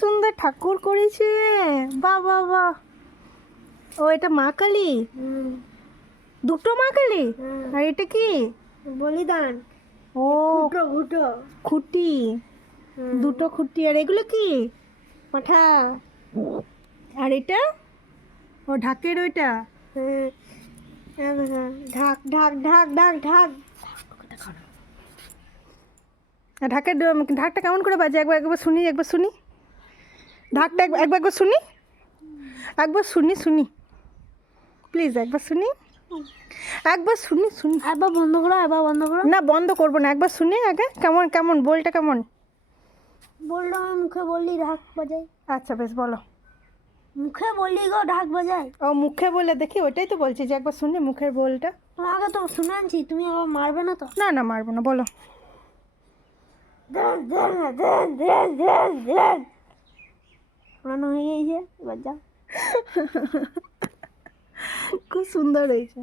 সুন্দর ঠাকুর করেছে। বা বা বা ও এটা মা কালী? দুটো মা কালী? আর এটা কি? বলিদান। ও। ঘুটো ঘুটো খুঁটি। দুটো খুঁটি। আর এগুলো কি? পাঠা। আর এটা? ও ঢাকের ওইটা? হ্যাঁ হ্যাঁ, ঢাক ঢাক ঢাক ঢাক ঢাক। ঢাকের ঢাকটা কেমন করে বাজে? একবার একবার শুনি একবার শুনি। ঢাকটা একবার একবার শুনি। একবার শুনি শুনি। প্লিজ একবার শুনি। একবার শুনি শুনি। একবার বন্ধ করো একবার বন্ধ করো। না বন্ধ করব না। একবার শুনি আগে। কেমন কেমন? বলটা কেমন? বললাম মুখে বললি ঢাক বাজাই আচ্ছা বেশ বলো। মুখে বললি গো ঢাক বাজাই ও মুখে বলে দেখি ওটাই তো বলছি যে একবার শুনি মুখের বলটা। তোমাকে তো শুনে আনছি তুমি আবার মারবে না তো? না না মারবো না বলো। দেন দেন দেন দেন দেন। পুরানো হয়ে গেছে এবার যাও। খুব সুন্দর হয়েছে।